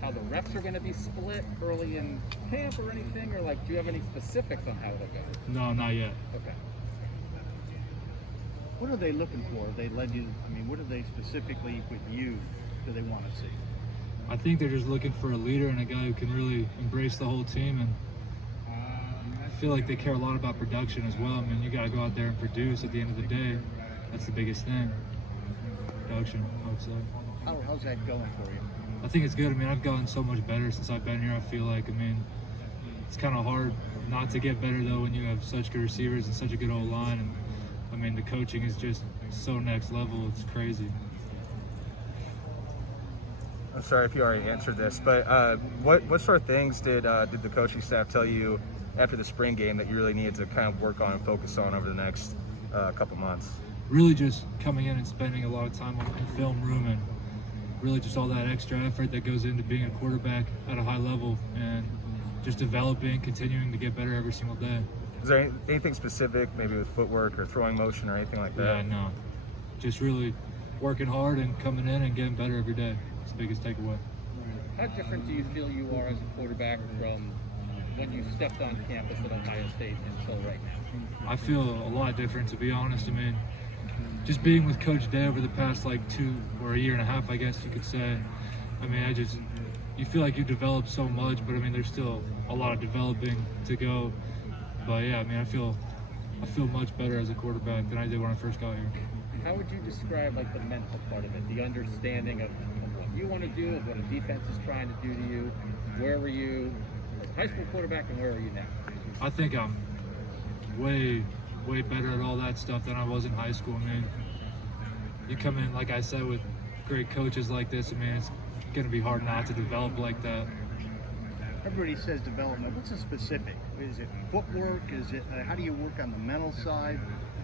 how the reps are going to be split early in camp or anything, or like, do you have any specifics on how it'll go? No, not yet. Okay. What are they looking for? They led you. I mean, what are they specifically with you do they want to see? I think they're just looking for a leader and a guy who can really embrace the whole team, and I feel like they care a lot about production as well. I mean, you got to go out there and produce at the end of the day. That's the biggest thing. Production, I would say. How's that going for you? I think it's good. I mean, I've gotten so much better since I've been here. I feel like, I mean, it's kind of hard not to get better though when you have such good receivers and such a good old line. And I mean, the coaching is just so next level. It's crazy. I'm sorry if you already answered this, but what sort of things did the coaching staff tell you after the spring game that you really needed to kind of work on and focus on over the next couple months? Really just coming in and spending a lot of time in the film room, and really just all that extra effort that goes into being a quarterback at a high level, and just developing, continuing to get better every single day. Is there anything specific, maybe with footwork or throwing motion or anything like that? Yeah, no. Just really working hard and coming in and getting better every day. It's the biggest takeaway. How different do you feel you are as a quarterback from when you stepped on campus at Ohio State until right now? I feel a lot different, to be honest. I mean, just being with Coach Day over the past like 2 or a year and a half, I guess you could say. I mean, you feel like you developed so much, but I mean, there's still a lot of developing to go. But yeah, I mean, I feel much better as a quarterback than I did when I first got here. How would you describe like the mental part of it, the understanding of what you want to do, of what a defense is trying to do to you? Where were you as a high school quarterback, and where are you now? I think I'm way better at all that stuff than I was in high school. I mean, you come in, like I said, with great coaches like this, I mean, it's going to be hard not to develop like that. Everybody says development. What's the specific? Is it footwork? Is it how do you work on the mental side?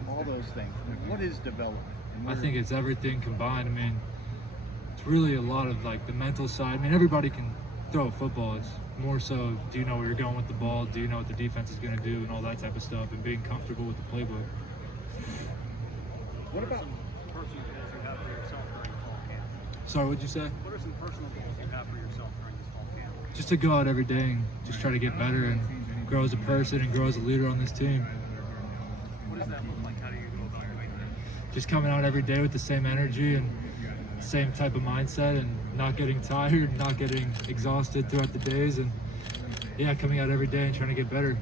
All those things. What is development? I think it's everything combined. I mean, it's really a lot of like the mental side. I mean, everybody can throw a football. It's more so, do you know where you're going with the ball? Do you know what the defense is going to do and all that type of stuff, and being comfortable with the playbook. What about personal goals you have for yourself during fall camp? Sorry, what'd you say? What are some personal goals you have for yourself during this fall camp? Just to go out every day and just try to get better and grow as a person and grow as a leader on this team. What does that look like? How do you go about doing that? Just coming out every day with the same energy and same type of mindset, and not getting tired, not getting exhausted throughout the days, and yeah, coming out every day and trying to get better.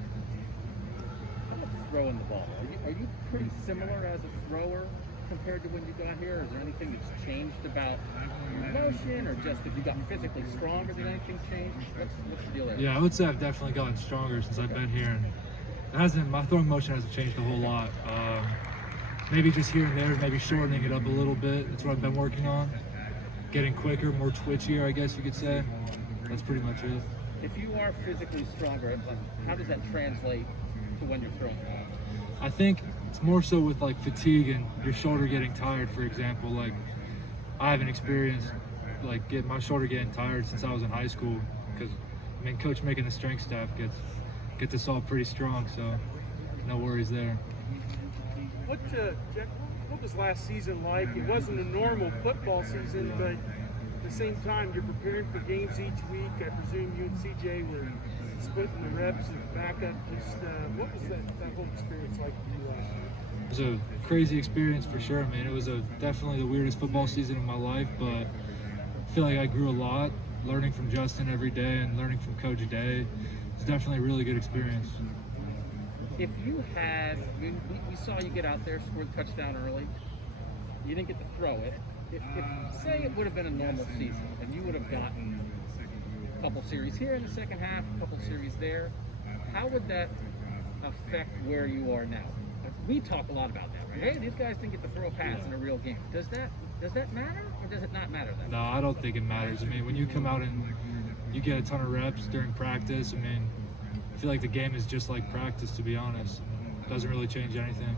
how about throwing the ball? Are you pretty similar as a thrower compared to when you got here? Is there anything that's changed about your motion, or just if you got physically stronger, did anything change? What's the deal there? Yeah, I would say I've definitely gotten stronger since I've been here, and my throwing motion hasn't changed a whole lot. Maybe just here and there, maybe shortening it up a little bit. That's what I've been working on. Getting quicker, more twitchier, I guess you could say. That's pretty much it. If you are physically stronger, how does that translate to when you're throwing? I think it's more so with like fatigue and your shoulder getting tired, for example. Like, I haven't experienced like my shoulder getting tired since I was in high school, because I mean, Coach making the strength staff gets us all pretty strong, so no worries there. Jack, what was last season like? It wasn't a normal football season, but at the same time, you're preparing for games each week. I presume you and CJ were splitting the reps and backup. Just what was that whole experience like for you last year? It was a crazy experience for sure. I mean, it was definitely the weirdest football season of my life, but I feel like I grew a lot, learning from Justin every day and learning from Coach Day. It's definitely a really good experience. If you had, I mean, we saw you get out there, score the touchdown early. You didn't get to throw it. If say it would have been a normal season, and you would have gotten a couple series here in the second half, a couple series there, how would that affect where you are now? We talk a lot about that, right? Hey, these guys didn't get to throw a pass in a real game. Does that matter, or does it not matter then? No, I don't think it matters. I mean, when you come out and you get a ton of reps during practice, I mean, I feel like the game is just like practice, to be honest. It doesn't really change anything.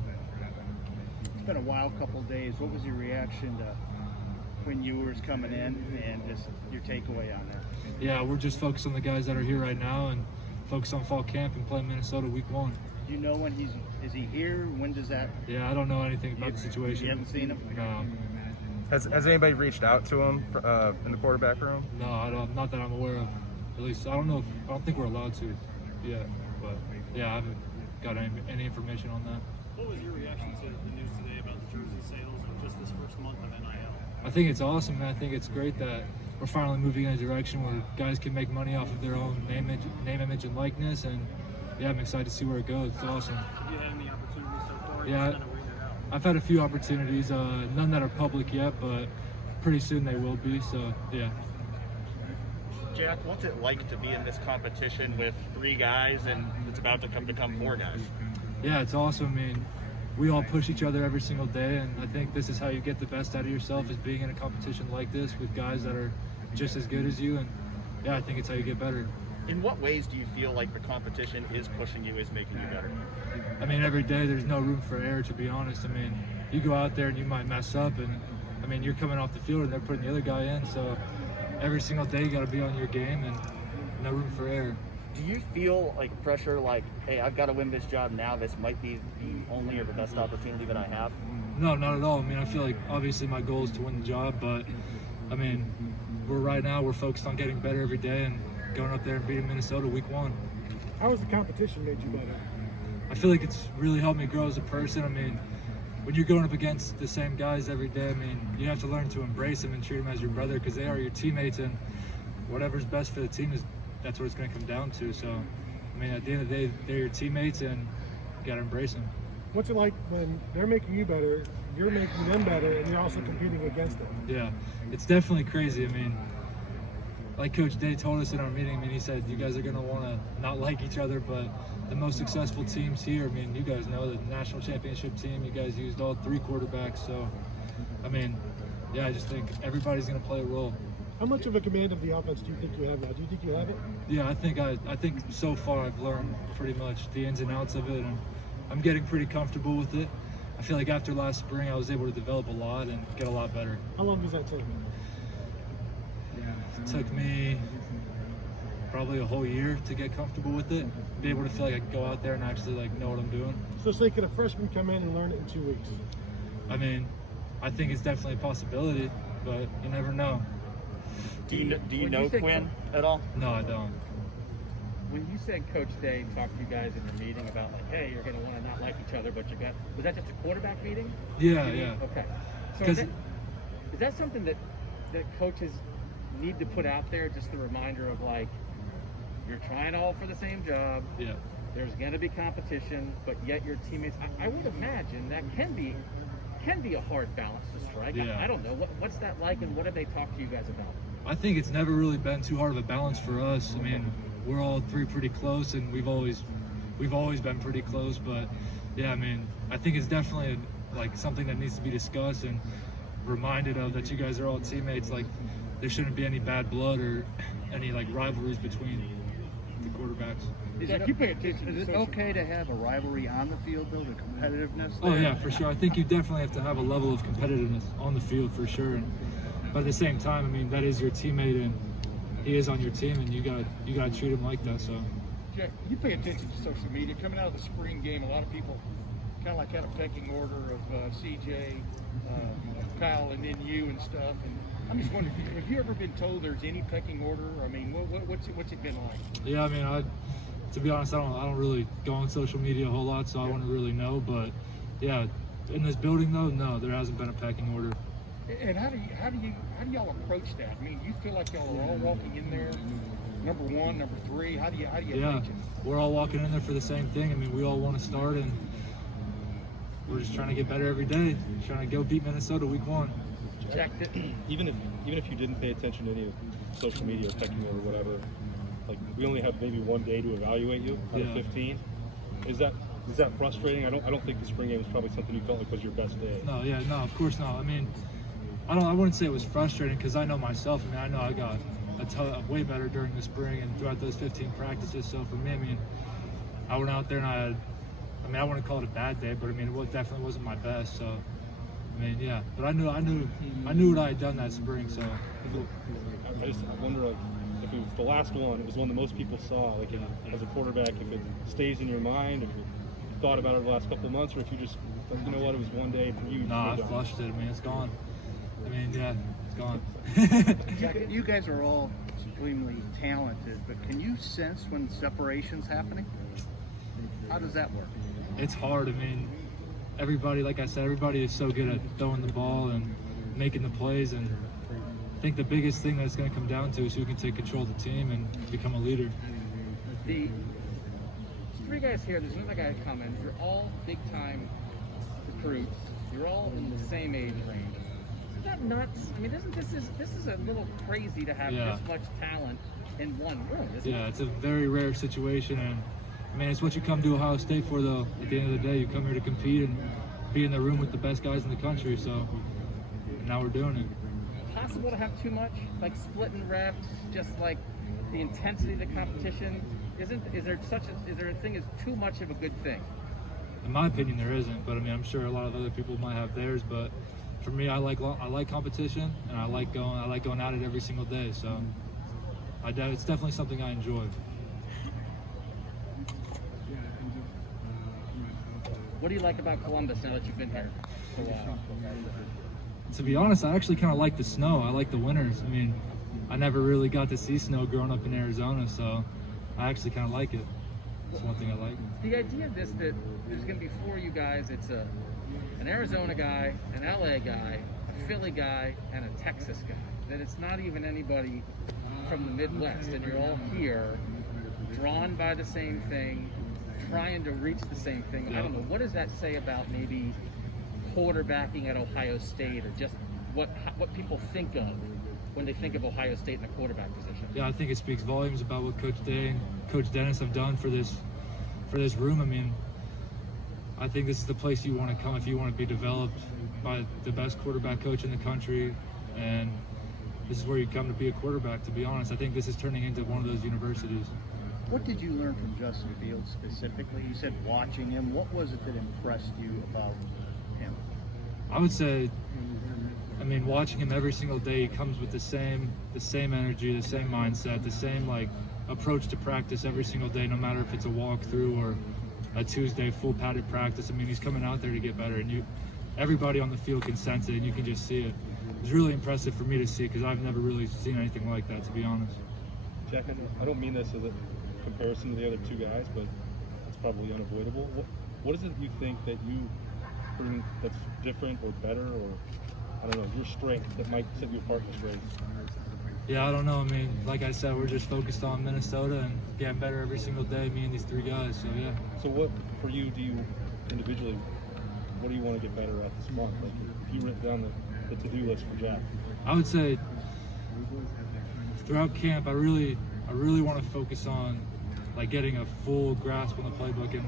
It's been a wild couple of days. What was your reaction to when you were coming in, and just your takeaway on that? Yeah, we're just focused on the guys that are here right now and focused on fall camp and playing Minnesota week 1. Do you know when is he here? When does that? Yeah, I don't know anything about the situation. You haven't seen him? No. Has anybody reached out to him in the quarterback room? No, I don't. Not that I'm aware of. At least I don't know. I don't think we're allowed to. Yeah, but yeah, I haven't got any information on that. What was your reaction to the news today about the jersey sales and just this first month of NIL? I think it's awesome, man. I think it's great that we're finally moving in a direction where guys can make money off of their own name, image, and likeness. And yeah, I'm excited to see where it goes. It's awesome. Have you had any opportunities so far? Yeah, Just kind of waiting it out. I've had a few opportunities, none that are public yet, but pretty soon they will be. So yeah. Jack, what's it like to be in this competition with 3 guys and it's about to become 4 guys? Yeah, it's awesome. I mean, we all push each other every single day, and I think this is how you get the best out of yourself, is being in a competition like this with guys that are just as good as you. And yeah, I think it's how you get better. In what ways do you feel like the competition is pushing you, is making you better? I mean, every day there's no room for error, to be honest. I mean, you go out there and you might mess up, and I mean, you're coming off the field and they're putting the other guy in. So every single day you got to be on your game and no room for error. Do you feel like pressure, like, hey, I've got to win this job now, this might be the only or the best opportunity that I have? No, not at all. I mean, I feel like obviously my goal is to win the job, but I mean, we're focused on getting better every day and going up there and beating Minnesota week 1. How has the competition made you better? I feel like it's really helped me grow as a person. I mean, when you're going up against the same guys every day, I mean, you have to learn to embrace them and treat them as your brother, because they are your teammates, and whatever's best for the team that's what it's going to come down to. So, I mean, at the end of the day, they're your teammates, and you got to embrace them. What's it like when they're making you better, you're making them better, and you're also competing against them? Yeah, it's definitely crazy. I mean, like Coach Day told us in our meeting, I mean, he said you guys are going to want to not like each other, but the most successful teams here, I mean, you guys know the national championship team, you guys used all 3 quarterbacks. So, I mean, yeah, I just think everybody's going to play a role. How much of a command of the offense do you think you have now? Do you think you have it? Yeah, I think so far I've learned pretty much the ins and outs of it, and I'm getting pretty comfortable with it. I feel like after last spring I was able to develop a lot and get a lot better. How long does that take? It took me probably a whole year to get comfortable with it, be able to feel like I could go out there and actually like know what I'm doing. So say, could a freshman come in and learn it in 2 weeks? I mean, I think it's definitely a possibility, but you never know. Do you know Quinn at all? No, I don't. When you said Coach Day talked to you guys in the meeting about like, hey, you're going to want to not like each other, but was that just a quarterback meeting? Yeah, yeah. Okay. So 'Cause is that something that coaches need to put out there, just the reminder of like, you're trying all for the same job. Yeah. There's going to be competition, but yet your teammates. I would imagine that can be a hard balance to strike. Yeah. I don't know what's that like, and what have they talked to you guys about? I think it's never really been too hard of a balance for us. I mean, we're all 3 pretty close, and we've always been pretty close. But yeah, I mean, I think it's definitely like something that needs to be discussed and reminded of, that you guys are all teammates. Like, there shouldn't be any bad blood or any like rivalries between the quarterbacks. Is it okay to have a rivalry on the field, though, the competitiveness there? Oh yeah, for sure. I think you definitely have to have a level of competitiveness on the field for sure. But at the same time, I mean, that is your teammate, and he is on your team, and you got to treat him like that. So. Jack, you pay attention to social media. Coming out of the spring game, a lot of people kind of like had a pecking order of CJ, Kyle, and then you and stuff. And I'm just wondering, have you ever been told there's any pecking order? I mean, what's it been like? Yeah, I mean, to be honest, I don't really go on social media a whole lot, so I wouldn't really know. But yeah, in this building though, no, there hasn't been a pecking order. And how do y'all approach that? I mean, do you feel like y'all are all walking in there, number 1, number 3? How do you approach it? We're all walking in there for the same thing. I mean, we all want to start, and we're just trying to get better every day, trying to go beat Minnesota week 1. Jack, Even if you didn't pay attention to any of social media or pecking or whatever, like, we only have maybe 1 day to evaluate you out of 15. Is that frustrating? I don't think the spring game was probably something you felt like was your best day. No, of course not. I mean, I wouldn't say it was frustrating, because I know myself. I mean, I know I got way better during the spring and throughout those 15 practices. So for me, I mean, I went out there and I wouldn't call it a bad day, but I mean, it definitely wasn't my best. So, I mean, yeah, but I knew what I had done that spring. So, I wonder, like, if it was the last one, it was one that most people saw, like, as a quarterback, if it stays in your mind, if you thought about it the last couple of months, or if you just, you know what, it was one day for you. No, I flushed it. I mean, it's gone. I mean, yeah, it's gone. Jack, you guys are all extremely talented, but can you sense when separation's happening? How does that work? It's hard. I mean, everybody, like I said, everybody is so good at throwing the ball and making the plays, and I think the biggest thing that's going to come down to is who can take control of the team and become a leader. The three guys here, there's another guy coming. You're all big-time recruits. You're all in the same age range. Is that nuts? I mean, this is a little crazy to have this much talent in one room, isn't it? Yeah, it's a very rare situation, and I mean, it's what you come to Ohio State for, though. At the end of the day, you come here to compete and be in the room with the best guys in the country, so now we're doing it. Possible to have too much, like splitting reps, just like the intensity of the competition? Is there a thing as too much of a good thing? In my opinion, there isn't, but I mean, I'm sure a lot of other people might have theirs. But for me, I like competition, and I like going at it every single day. So it's definitely something I enjoy. What do you like about Columbus now that you've been here for a while? To be honest, I actually kind of like the snow. I like the winters. I mean, I never really got to see snow growing up in Arizona, so I actually kind of like it. That's one thing I like. The idea of this, that there's going to be four of you guys. It's an Arizona guy, an LA guy, a Philly guy, and a Texas guy. That it's not even anybody from the Midwest, and you're all here, drawn by the same thing, trying to reach the same thing. I don't know. What does that say about maybe quarterbacking at Ohio State, or just what people think of when they think of Ohio State in the quarterback position? Yeah, I think it speaks volumes about what Coach Day and Coach Dennis have done for this room. I mean, I think this is the place you want to come if you want to be developed by the best quarterback coach in the country, and this is where you come to be a quarterback. To be honest, I think this is turning into one of those universities. What did you learn from Justin Fields specifically? You said watching him. What was it that impressed you about him? I would say, I mean, watching him every single day, he comes with the same energy, the same mindset, the same approach to practice every single day, no matter if it's a walkthrough or a Tuesday full padded practice. I mean, he's coming out there to get better, and everybody on the field can sense it, and you can just see it. It's really impressive for me to see, because I've never really seen anything like that, to be honest. Jack, I don't mean this as a comparison to the other two guys, but it's probably unavoidable. What is it you think that you bring that's different or better, or I don't know, your strength that might set you apart in this race? Yeah, I don't know. I mean, like I said, we're just focused on Minnesota and getting better every single day, me and these three guys, so yeah. So what, for you, do you individually, what do you want to get better at this month? Like, if you write down the to-do list for Jack? I would say throughout camp, I really want to focus on getting a full grasp on the playbook and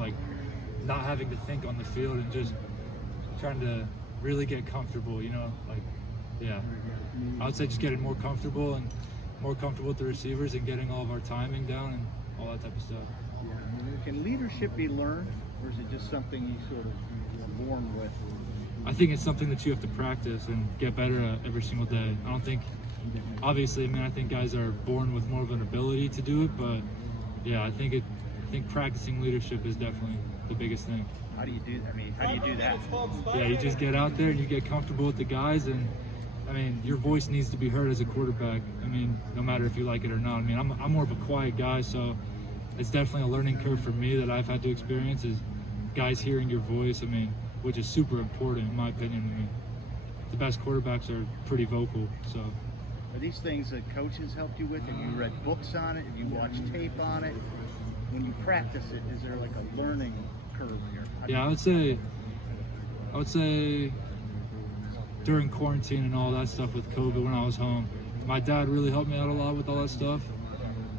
not having to think on the field and just trying to really get comfortable, yeah. I would say just getting more comfortable with the receivers and getting all of our timing down and all that type of stuff. Can leadership be learned, or is it just something you sort of are born with? I think it's something that you have to practice and get better at every single day. I don't think, obviously, I think guys are born with more of an ability to do it, but yeah, I think practicing leadership is definitely the biggest thing. How do you do that? I mean, how do you do that? Yeah, you just get out there and you get comfortable with the guys, and I mean, your voice needs to be heard as a quarterback. I mean, no matter if you like it or not. I mean, I'm more of a quiet guy, so it's definitely a learning curve for me that I've had to experience, is guys hearing your voice. I mean, which is super important in my opinion. I mean, the best quarterbacks are pretty vocal, so. Are these things that coaches helped you with? Have you read books on it? Have you watched tape on it? When you practice it, is there a learning curve here? Yeah, I would say during quarantine and all that stuff with COVID when I was home, my dad really helped me out a lot with all that stuff.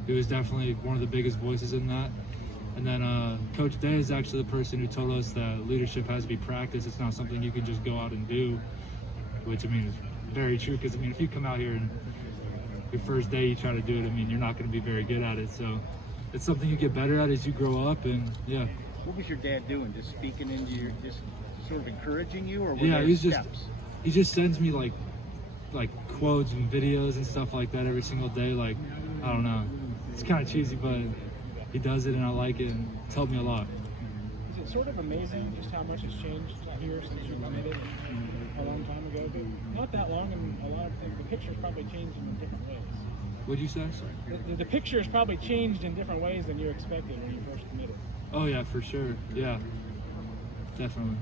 He was definitely one of the biggest voices in that. And then Coach Day is actually the person who told us that leadership has to be practiced. It's not something you can just go out and do, which I mean is very true, because I mean if you come out here and your first day you try to do it, I mean you're not going to be very good at it. So it's something you get better at as you grow up, and yeah. What was your dad doing? Just speaking into your, just sort of encouraging you, or were yeah, there steps? He just sends me like quotes and videos and stuff like that every single day. I don't know, it's kind of cheesy, but he does it and I like it, and it's helped me a lot. Is it sort of amazing just how much has changed here since you committed a long time ago? But not that long, and a lot of the picture's probably changed in different ways. What'd you say? Sorry. The picture's probably changed in different ways than you expected when you first committed. Oh yeah, for sure. Yeah, definitely.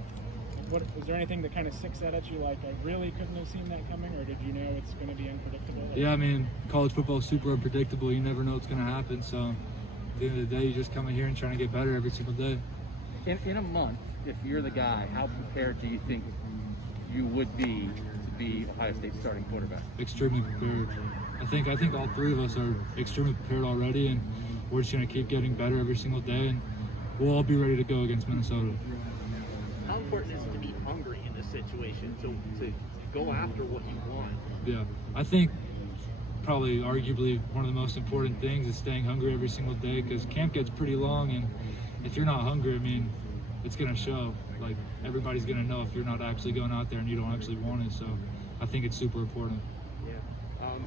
Was there anything that kind of sticks out at you, like I really couldn't have seen that coming, or did you know it's going to be unpredictable? Yeah, I mean, college football is super unpredictable. You never know what's going to happen. So at the end of the day, you just come in here and trying to get better every single day. In a month, if you're the guy, how prepared do you think you would be to be Ohio State's starting quarterback? Extremely prepared. I think all three of us are extremely prepared already, and we're just going to keep getting better every single day, and we'll all be ready to go against Minnesota. How important is it to be hungry in this situation, to go after what you want? Yeah, I think probably arguably one of the most important things is staying hungry every single day, because camp gets pretty long, and if you're not hungry, I mean, it's going to show. Like, everybody's going to know if you're not actually going out there and you don't actually want it, so I think it's super important. Yeah.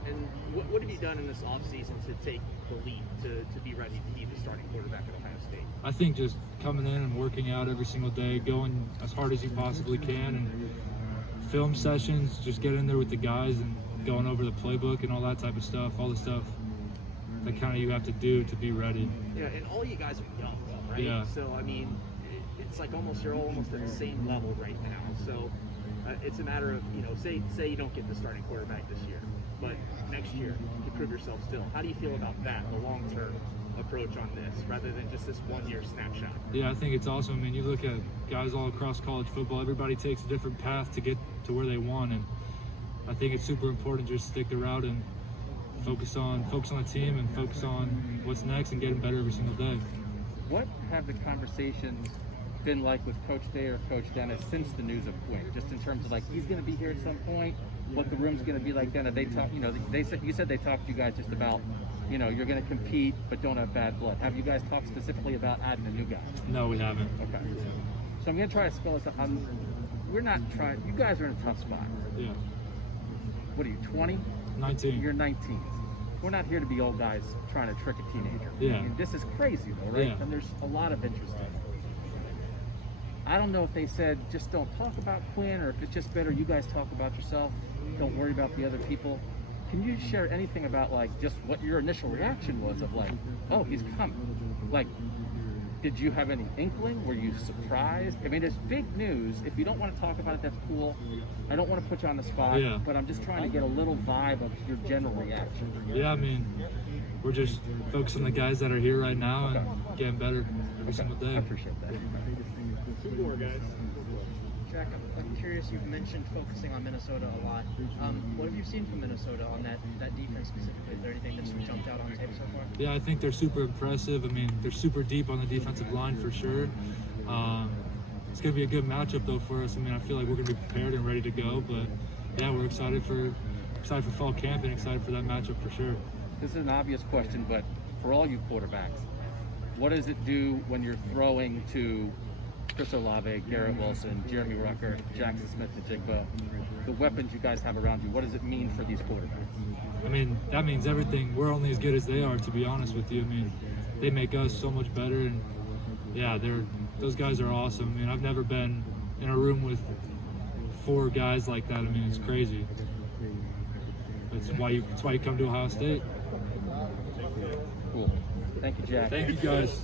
And what have you done in this offseason to take the leap to be ready to be the starting quarterback at Ohio State? I think just coming in and working out every single day, going as hard as you possibly can, and film sessions, just get in there with the guys and going over the playbook and all that type of stuff, all the stuff that kind of you have to do to be ready. Yeah, and all you guys are young, right? Yeah. So, I mean, it's like you're almost at the same level right now. So it's a matter of, say you don't get the starting quarterback this year, but next year you prove yourself still. How do you feel about that, the long-term approach on this, rather than just this one-year snapshot? Yeah, I think it's awesome. I mean, you look at guys all across college football, everybody takes a different path to get to where they want, and I think it's super important to just stick the route and focus on the team and focus on what's next and getting better every single day. What have the conversations been like with Coach Day or Coach Dennis since the news of Quinn? Just in terms of, like, he's going to be here at some point, what the room's going to be like then. Have they talk? You said they talked to you guys just about, you're going to compete but don't have bad blood. Have you guys talked specifically about adding a new guy? No, we haven't. Okay. So I'm going to try to spell this out. We're not trying. You guys are in a tough spot. Yeah. What are you, 20? 19. You're 19. We're not here to be old guys trying to trick a teenager. Yeah. I mean, this is crazy, though, right? Yeah. And there's a lot of interest in it. I don't know if they said just don't talk about Quinn, or if it's just better you guys talk about yourself. Don't worry about the other people. Can you share anything about, like, just what your initial reaction was of, like, oh, he's coming? Like, did you have any inkling? Were you surprised? I mean, it's big news. If you don't want to talk about it, that's cool. I don't want to put you on the spot, Yeah. but I'm just trying to get a little vibe of your general reaction. Yeah, I mean, we're just focusing on the guys that are here right now and getting better every single day. I appreciate that. Two more guys. Jack, I'm curious, you've mentioned focusing on Minnesota a lot. What have you seen from Minnesota on that defense specifically? Is there anything that's jumped out on tape so far? Yeah, I think they're super impressive. I mean, they're super deep on the defensive line for sure. It's going to be a good matchup, though, for us. I mean, I feel like we're going to be prepared and ready to go. But, yeah, we're excited for fall camp and excited for that matchup for sure. This is an obvious question, but for all you quarterbacks, what does it do when you're throwing to Chris Olave, Garrett Wilson, Jeremy Rucker, Jackson Smith-Njigba, the weapons you guys have around you? What does it mean for these quarterbacks? I mean, that means everything. We're only as good as they are, to be honest with you. I mean, they make us so much better, and yeah, those guys are awesome. I mean, I've never been in a room with 4 guys like that. I mean, it's crazy. That's why you come to Ohio State. Cool. Thank you, Jack. Thank you, guys.